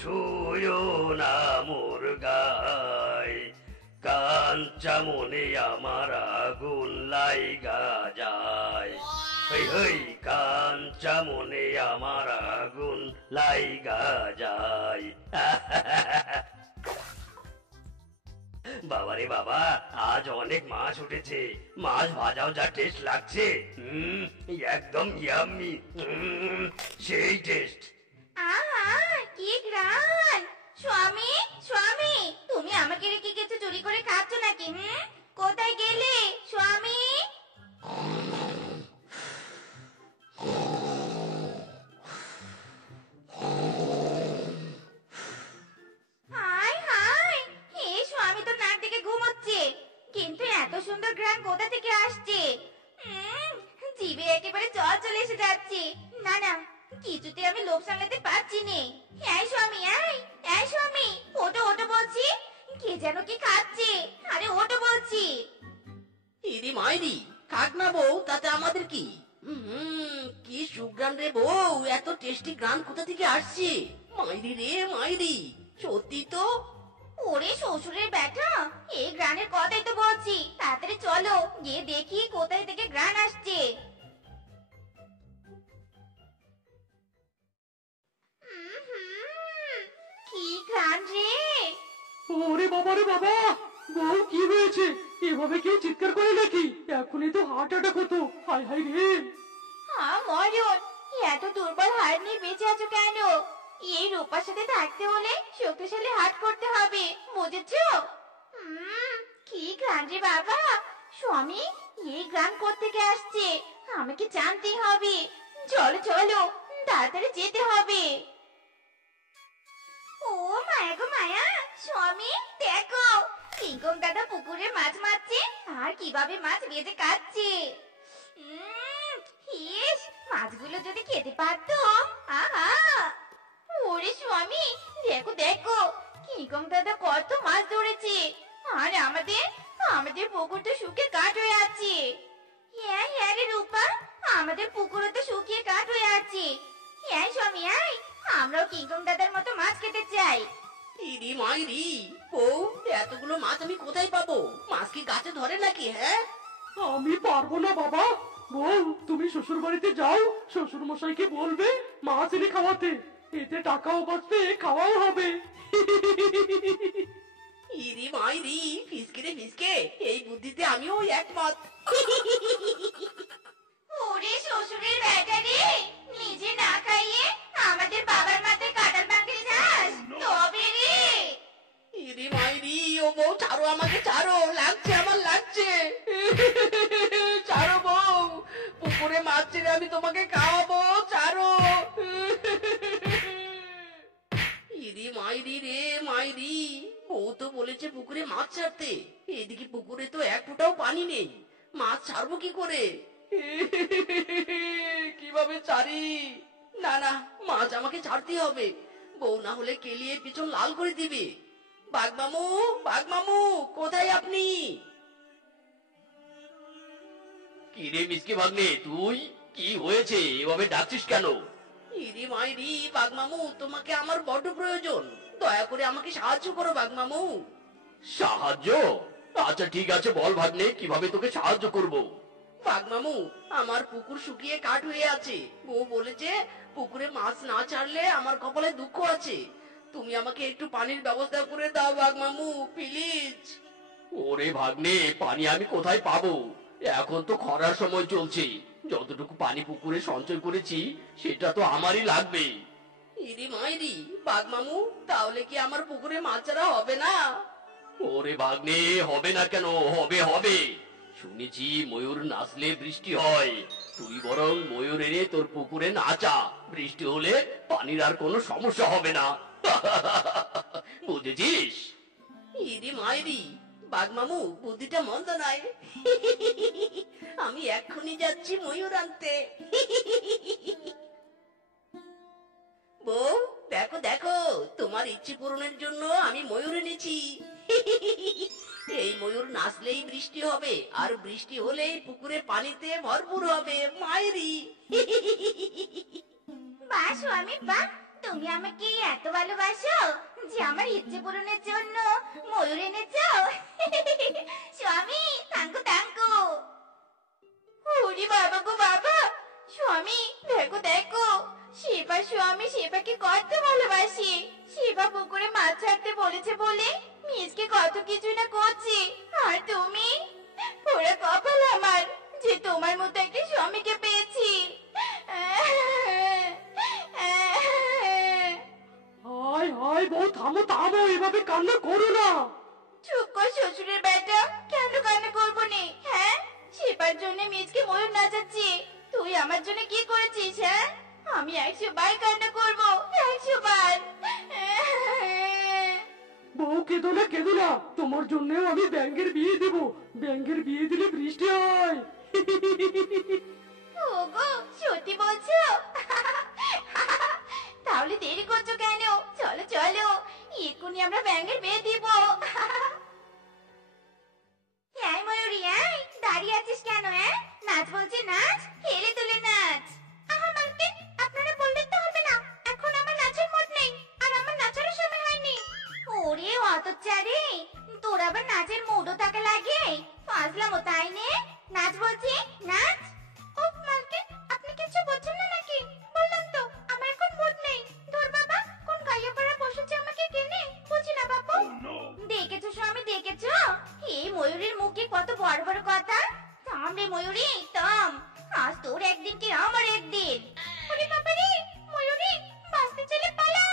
ছুঁয়ো না মোর গায়, কাঞ্চা মনে আমার আগুন লাইগা যায়। হই হই কাঞ্চা মনে আমার আগুন লাইগা যায়। বাবারে বাবা, আজ অনেক মাছ উঠেছে। মাছ ভাজাও যা টেস্ট লাগছে, একদম ইয়াম্মি, সেই টেস্ট। আহা, কি ঘ্রাণ! স্বামী, স্বামী, তুমি আমাকে রেখে কিছু চুরি করে খাচ্ছ নাকি? কোথায় গেলে স্বামী? হায় হায়, এই স্বামী তো নাক থেকে ঘুমোচ্ছে, কিন্তু এত সুন্দর ঘ্রাণ কোথা থেকে আসছে? জিভে একেবারে জল চলে এসে যাচ্ছে। না না, কিছুতে আমি লোভ সামলাতে পারছি নে। এই স্বামী, এই স্বামী, ওটো ওটো বলছি। কে যেন কি খাচ্ছে, আরে ওটো বলছি। ইরি মাইরি, খাক না বউ, তাতে আমাদের কি? কি সুগ্রান রে বউ, এত টেস্টি গ্রান কোথা থেকে আসছে? মাইরি রে মাইরি, সত্যি তো। ওরে শ্বশুরের ব্যাটা, এই গ্রানের কথাই তো বলছি। তাড়াতাড়ি চলো, গিয়ে দেখি কোথায় থেকে গ্রান আসছে। কি ঘ্রাণ রে! ওরে বাবা রে বাবা, বউ কি হয়েছে? এভাবে কেউ চিৎকার করে নাকি? এখনই তো হার্ট অ্যাটাক হতো। হায় হায় রে! মরণ, এত দুর্বল হাড় নিয়ে বেঁচে আছো কেন? এই রূপার সাথে থাকতে হলে শক্তিশালী হাট করতে হবে, বুঝেছো? কি ঘ্রাণ রে বাবা! স্বামী, এই ঘ্রাণ কোত্থেকে আসছে আমাকে জানতেই হবে। চলো চলো, তাড়াতাড়ি যেতে হবে। ও মায়া গো মায়া, স্বামী দেখো, কিংকং দাদা পুকুরে মাছ মারছে, আর কিভাবে মাছ বেজে খাচ্ছে। ইস, মাছগুলো যদি খেতে পারতো। আহা, ওরে স্বামী, দেখো দেখো, কিংকং দাদা কত মাছ ধরেছে। আর আমাদের আমাদের পুকুর তো শুকিয়ে কাঠ হয়ে আছে। হ্যাঁ হ্যাঁ রে রূপা, আমাদের পুকুরও তো শুকিয়ে কাঠ হয়ে আছে। হ্যাঁ স্বামী, আমরাও কিংকং দাদার মতো মাছ খেতে চাই। ইরি মাইরি, বউ, এতগুলো মাছ আমি কোথায় পাবো? মাছ কি গাছে ধরে নাকি? হ্যাঁ, আমি পারবো না বাবা। বউ, তুমি শ্বশুর বাড়িতে যাও, শ্বশুর মশাইকে বলবে মাছ এনে খাওয়াতে। এতে টাকাও বাঁচবে, খাওয়াও হবে। ইরি মাইরি, ফিসকে রে ফিসকে, এই বুদ্ধিতে আমিও একমত। ওরে শ্বশুরের বেটা রে, নিজে না খাইয়ে আমাদের বাবার মাথায় কাঁঠাল পাকড়ি যাস, তবে রে। ইরি মাইরি, ও বউ ছাড়ো আমাকে, ছাড়ো, লাগছে আমার, লাগছে। ছাড়ো বউ, পুকুরে মাছ ছেড়ে আমি তোমাকে খাওয়াবো, ছাড়ো। ইরি মাইরি রে মাইরি, বউ তো বলেছে পুকুরে মাছ ছাড়তে, এদিকে পুকুরে তো এক ফোঁটাও পানি নেই, মাছ ছাড়বো কি করে? কিভাবে ছাড়ি? না না, মাছ আমাকে ছাড়তে হবে, বউ না হলে কেলিয়ে পিছন লাল করে দিবে। বাঘমামু, বাঘমামু, কোথায় আপনি? কি রে মিসকে ভাগ্নে, তুই? কি হয়েছে, এভাবে ডাকছিস কেন? ইরি মাইরি, বাঘমামু, তোমাকে আমার বড্ড প্রয়োজন, দয়া করে আমাকে সাহায্য করো বাঘমামু। সাহায্য? আচ্ছা ঠিক আছে, বল ভাগ্নে, কিভাবে তোকে সাহায্য করব? বাঘমামু, আমার পুকুর শুকিয়ে কাঠ হয়ে আছে, বউ বলেছে পুকুরে মাছ না ছাড়লে আমার কপালে দুঃখ আছে, তুমি আমাকে একটু পানির ব্যবস্থা করে দাও বাঘমামু, প্লিজ। ওরে ভাগ্নে, পানি আমি কোথায় পাবো? এখন তো খরার সময় চলছে, যতটুকু পানি পুকুরে সঞ্চয় করেছি সেটা তো আমারই লাগবে। ইরি মাইরি, বাঘমামু, তাহলে কি আমার পুকুরে মাছ ছাড়া হবে না? ওরে ভাগ্নে, হবে না কেন, হবে হবে। শুনেছি ময়ূর নাচলে বৃষ্টি হয়, তুই বরং ময়ূর এনে তোর পুকুরে নাচা, বৃষ্টি হলে পানির আর কোনো সমস্যা হবে না। বুঝেছিস? ইরি মাইরি, বাঘমামু, বুদ্ধিটা মন্দ নয়। আমি এক্ষুনি যাচ্ছি ময়ূর আনতে। বউ, দেখো দেখো, তোমার ইচ্ছে পূরণের জন্য আমি ময়ূর এনেছি। এই ময়ূর নাচলেই বৃষ্টি হবে, আর বৃষ্টি হলেই পুকুরে পানিতে ভরপুর হবে, মাইরি। বাহ স্বামী বাহ, তুমি আমাকে এত ভালোবাসো যে আমার ইচ্ছে পূরণের জন্য ময়ূর এনেছো? স্বামী থাঙ্কু থাঙ্কু। ওরে বাবা গো বাবা, স্বামী দেখো দেখো, শিবা স্বামী শিবাকে কত ভালোবাসি। শিবা পুকুরে মাছ ছাড়তে বলেছে বলে মিসকে কত কিছু না করছে, আর তুমি পুরো কপাল আমার যে তোমার মতো একটা স্বামীকে পেয়েছি। হায় হায় বউ, থামো থামো, এভাবে কান্না করো না। চুপ কর শ্বশুরের বেটা, কেন কান্না করবো নে? হ্যাঁ, শিবার জন্য মিসকে ময়ূর নাচাচ্ছি, তুই আমার জন্য কি করেছিস? হ্যাঁ, আমি 100 বার কান্না করবো, 100 বার। বউ কেঁদো না কেঁদো না, তোমার জন্যও আমি ব্যাঙের বিয়ে দেব। ব্যাঙের বিয়ে দিলে বৃষ্টি হয়। ওগো সত্যি বলছো? তাহলে দেরি করছো কেন? চলো চলো, এক্ষুনি আমরা ব্যাঙের বিয়ে দিব। এই ময়ূরী, এই দাঁড়িয়ে আছিস কেন? নাচ বলছি নাচ, হেলে তুলে নাচ। আহা মালকিন, আপনারা বললেন তো হবে না, এখন আমার নাচের মুড নেই, আর আমার নাচারও সময় হয়নি। ওরে হতচ্ছাড়ি, তোর আবার নাচের মুডও থাকে লাগে? ফাজলামো তাই নে? নাচ বলছি নাচ। ওহ মালকিন, আপনি কিছু বুঝছেন না নাকি? বললাম তো আমার এখন মুড নেই। ধর বাবা, কোন গাইয়া পাড়া বসেছে আমাকে কেনে, বুঝি না বাপু। দেখেছো স্বামী দেখেছো, এই ময়ূরীর মুখে কত বড় বড় কথা। থাম রে ময়ূরী থাম, আজ তোর একদিন কি আমার একদিন। ওরে বাবা রে, ময়ূরী বাঁচতে চলে পালা।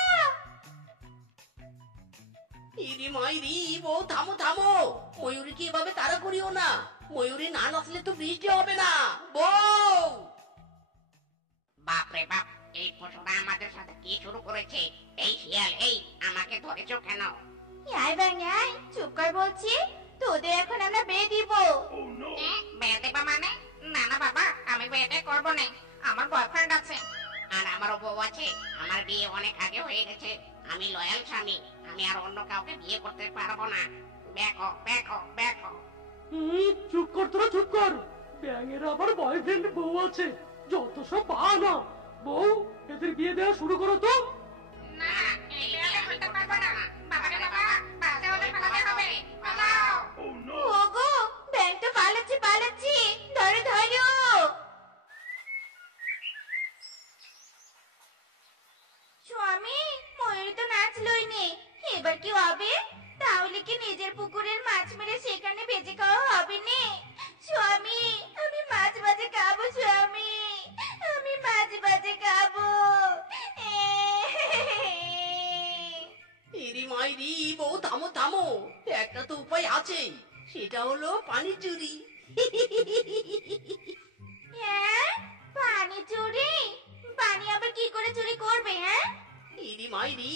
ইরি মাইরি, বউ থামো থামো, ময়ূরীকে এভাবে তাড়া করিও না। ময়ূরী না নাচলে তো বৃষ্টি হবে না। বউ! বাপরে বাপ, এই পশুরা আমাদের সাথে কি শুরু করেছে? এই শিয়াল, এই আমাকে ধরেছো কেন? আয় ব্যাঙাই, চুপ কর বলছি, তোদের এখন আমরা বিয়ে দিব। বিয়ে দেবা মানে? না না বাবা, আমি বিয়েটা করবো না, আমার বয়ফ্রেন্ড আছে আর আমারও বউ আছে। আমার বিয়ে অনেক আগে হয়ে গেছে, আমি লয়াল স্বামী, আমি আর অন্য কাউকে বিয়ে করতে পারবো না। দেখো দেখো দেখো। চুপ কর তোরা, চুপ কর। ব্যাঙের আবার বয়ফ্রেন্ড বউ আছে, যত সব বাহানা। বউ, এদের বিয়ে দেওয়া শুরু করো তো। না, এই বিয়ে আমি করতে পারবো না। বাবা রে বাবা, বাঁচতে হলে পালাতে হবে, পালাও। ওগো ব্যাঙ তো পালাচ্ছি পালাচ্ছি, ধরো ধরো। স্বামী ময়ূরী তো নাচলই নে, এবার কি হবে? তাহলে কি নিজের পুকুরের মাছ মেরে সেখানে বেঁচে খাওয়া হবে নে? স্বামী আমি মাছ ভাজে খাবো, স্বামী আমি মাছ ভাজে খাবো। ইরি মাইরি, বউ থামো থামো, একটা তো উপায় আছে, সেটা হলো পানি চুরি। হ্যাঁ, পানি চুরি? পানি আবার কি করে চুরি করবে? হ্যাঁ, ইরি মাইরি,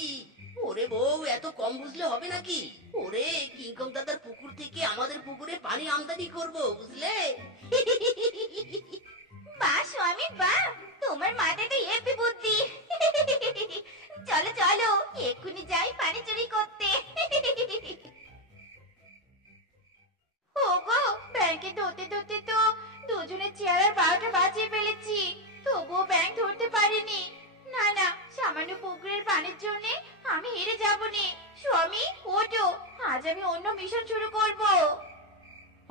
ওরে বউ এত কম বুঝলে হবে নাকি? ওরে কিংকং দাদার পুকুর থেকে আমাদের পুকুরে পানি আমদানি করব, বুঝলে? বাহ স্বামী বাহ, তোমার মাথায় তো হেব্বি বুদ্ধি। চলো চলো, এক্ষুনি যাই পানি চুরি করতে। ওগো ব্যাংকে ধরতে ধরতে তো দুজনের চেয়ারের 12টা বাজিয়ে ফেলেছি, তবুও ব্যাংক ধরতে পারিনি। না না, সামান্য পুকুরের পানির জন্য আমি হেরে যাব নে। স্বামী ওঠো, আজ আমি অন্য মিশন শুরু করব।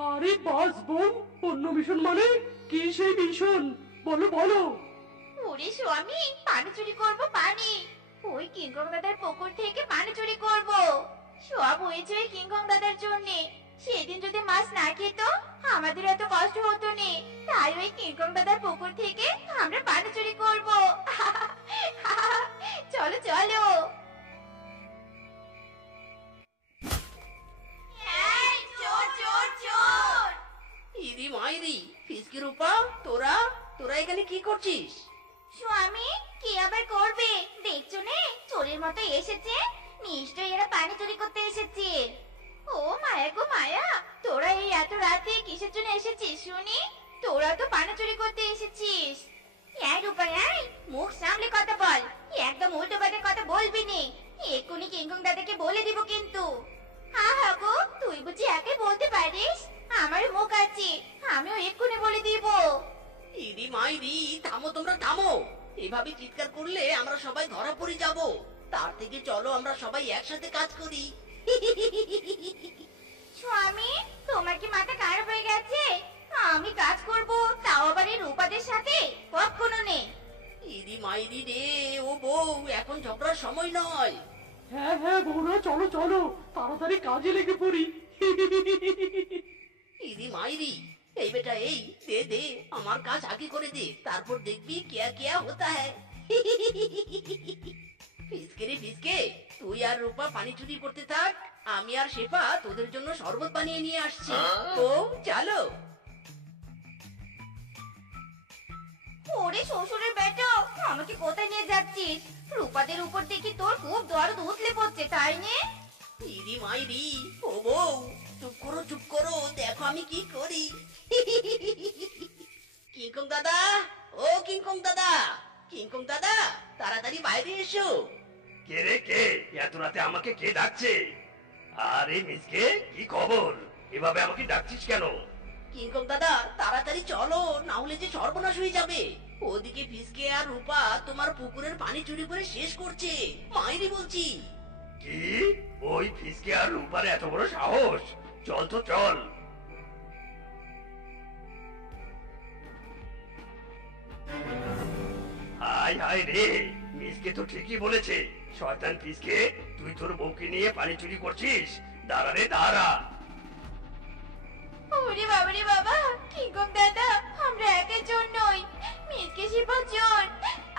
আরে বাস বউ, অন্য মিশন মানে কি সেই মিশন? বলো বলো। ওরে স্বামী, পানি চুরি করব পানি। ওই কিংকং দাদার পুকুর থেকে পানি চুরি করব। সব হয়েছে ওই কিংকং দাদার জন্য। সেদিন যদি মাছ না খেত আমাদের এত কষ্ট হতো না। তাই ওই কিংকং দাদার পুকুর থেকে আমরা পানি চুরি করব। চলো চলো। এই চোর চোর চোর! ইরি মাইরি, ফিসকি রূপা, তোরা তোরা এখানে কি করছিস? স্বামী কি আবার করবে? দেখছো নে চোরের মতো এসেছে, নিশ্চয়ই এরা পানি চুরি করতে এসেছে। ও মায়া গো মায়া, তোরা এই এত রাতে কিসের জন্য এসেছিস শুনি? তোরা তো পানি চুরি করতে এসেছিস। এই রূপা এই, মুখ সামলে কথা বল, একদম উল্টো পাল্টা কথা বলবি নি, এক্ষুনি কিংকং দাদাকে বলে দিব কিন্তু। হা গো, তুই বুঝি একে বলতে পারিস? আমার মুখ আছে, আমিও এক্ষুনি বলে দিব। ইরি মাইরি, থামো তোমরা থামো। এভাবে চিৎকার করলে আমরা সবাই ধরা পড়ে যাব। তার থেকে চলো আমরা সবাই একসাথে কাজ করি। স্বামী, তোমার কি মাথা খারাপ হয়ে গেছে? আমি কাজ করব, তাও আবার এই রূপাদের সাথে? কখনো নেই। ইরি মাইরি রে, ও বউ, এখন ঝগড়ার সময় নয়। হ্যাঁ হ্যাঁ বৌরা, চলো চলো তাড়াতাড়ি কাজে লেগে পড়ি। ইরি মাইরি, এই বেটা এই, দে দে, আমার কাজ আগে করে দে, তারপর দেখবি কেয়া কেয়া হতা হ্যায়। ফিসকে রে ফিসকে, তুই আর রূপা পানি চুরি করতে থাক, আমি আর শেফা তোদের জন্য শরবত বানিয়ে নিয়ে আসছি। ও চলো। ওরে শ্বশুরের বেটা, আমাকে কোথায় নিয়ে যাচ্ছিস? রূপাদের উপর দেখি তোর খুব দরদ উতলে পড়ছে, তাই নে? ইরি মাইরি, ও বউ, চুপ করো, দেখো আমি কি করি। কিংকং দাদা, ও কিংকং দাদা, কিংকং দাদা, তাড়াতাড়ি বাইরে এসো। কে রে কে? এত রাতে আমাকে কে ডাকছে? আরে মিসকে, কি খবর? এভাবে আমাকে ডাকছিস কেন? কিংকং দাদা, তাড়াতাড়ি চলো, না হলে যে সর্বনাশ হয়ে যাবে। ওদিকে ফিসকে আর রূপা তোমার পুকুরের পানি চুরি করে শেষ করছে, মাইরি বলছি। কি? ওই ফিসকে আর রূপার এত বড় সাহস? চল তো চল। হায় হায় রে, মিসকে তো ঠিকই বলেছে। শয়তান ফিসকে, তুই তোর বউকে নিয়ে পানি চুরি করছিস? দাঁড়া রে দাঁড়া। ওরে বাবা রে বাবা, কিংকং দাদা, আমরা একের জন্যই, মিসকে শিপা জন।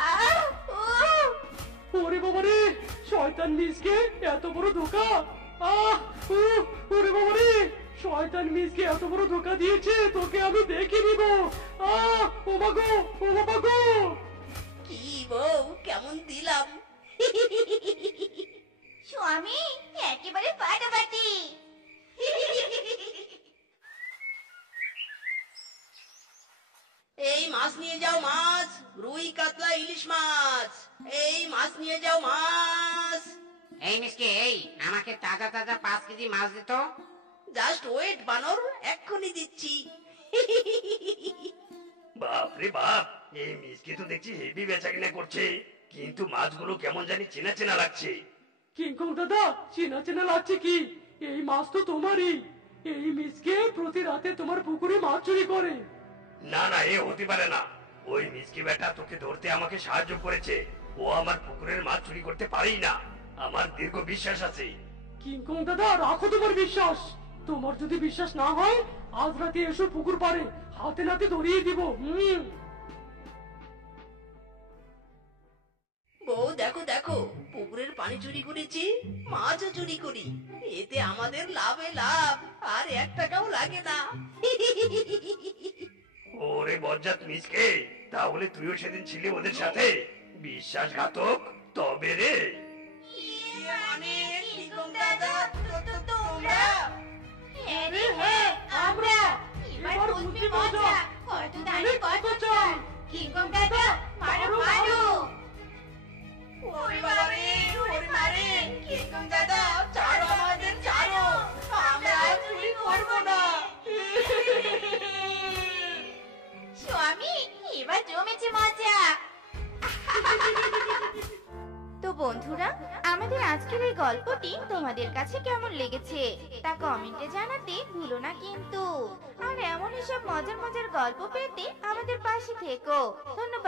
আহ, ও ওরে বাবা রে, শয়তান মিসকে এত বড় ধোকা! আহ, ওরে বাবা রে, শয়তান মিসকে এত বড় ধোকা দিয়েছে, তোকে আমি দেখে নিব। আহ, ও মাগো, ও বাবা গো! কি বউ, কেমন দিলাম? স্বামী, একেবারে ফাটাফাটি। এই মাছ নিয়ে যাও, মাছ, রুই কাতলা ইলিশ মাছ, এই মাছ নিয়ে যাও, মাছ। এই মিসকে, এই আমাকে তাজা তাজা 5 কেজি মাছ দিত। জাস্ট ওয়েট বানর, এক্ষুনি দিচ্ছি। বাপ রে বাপ, এই মিসকে তো দেখছি হেভি বেচাকেনা করছে, কিন্তু মাছগুলো কেমন জানি চেনা চেনা লাগছে। কিংকং দাদা, চেনা চেনা লাগছে কি? এই মাছ তো তোমারই। এই মিসকে প্রতি রাতে তোমার পুকুরে মাছ চুরি করে। না না, এ হতে পারে না। ওই মিসকে বেটা তোকে ধরতে আমাকে সাহায্য করেছে। ও আমার পুকুরের মাছ চুরি করতে পারেই না, আমার দীর্ঘ বিশ্বাস আছে। কিংকং দাদা, রাখো তোমার বিশ্বাস। তোমার যদি বিশ্বাস না হয়, আজ রাতে এসো পুকুর পাড়ে, হাতে নাতে ধরিয়ে দিব। বউ দেখো দেখো, পুকুরের পানি চুরি করেছি, মাছও চুরি করি, এতে আমাদের লাভে লাভ, আর 1 টাকাও লাগে না। ওরে বজ্জাত মিসকে, তাহলে তুইও সেদিন ছিলি ওদের সাথে? বিশ্বাসঘাতক তবে রে। মানে কিংকং দাদা, তোমরা? হ্যাঁ রে হ্যাঁ, আমরা। এবার বুঝবি মজা, কত দাঁড়ি কত চাল। কিংকং দাদা, মারো মারো। ওরে বাবারে, ওরে মারে, কিংকং দাদা, ছাড়ো আমাদের, ছাড়ো, আমরা আর চুরি করবো না। স্বামী, এবার জমেছে মজা। তো বন্ধুরা, আমাদের আজকের এই গল্পটি তোমাদের কাছে কেমন লেগেছে তা কমেন্টে জানাতে ভুলো না কিন্তু। আর এমন সব মজার মজার গল্প পেতে আমাদের পাশে থেকো। ধন্যবাদ।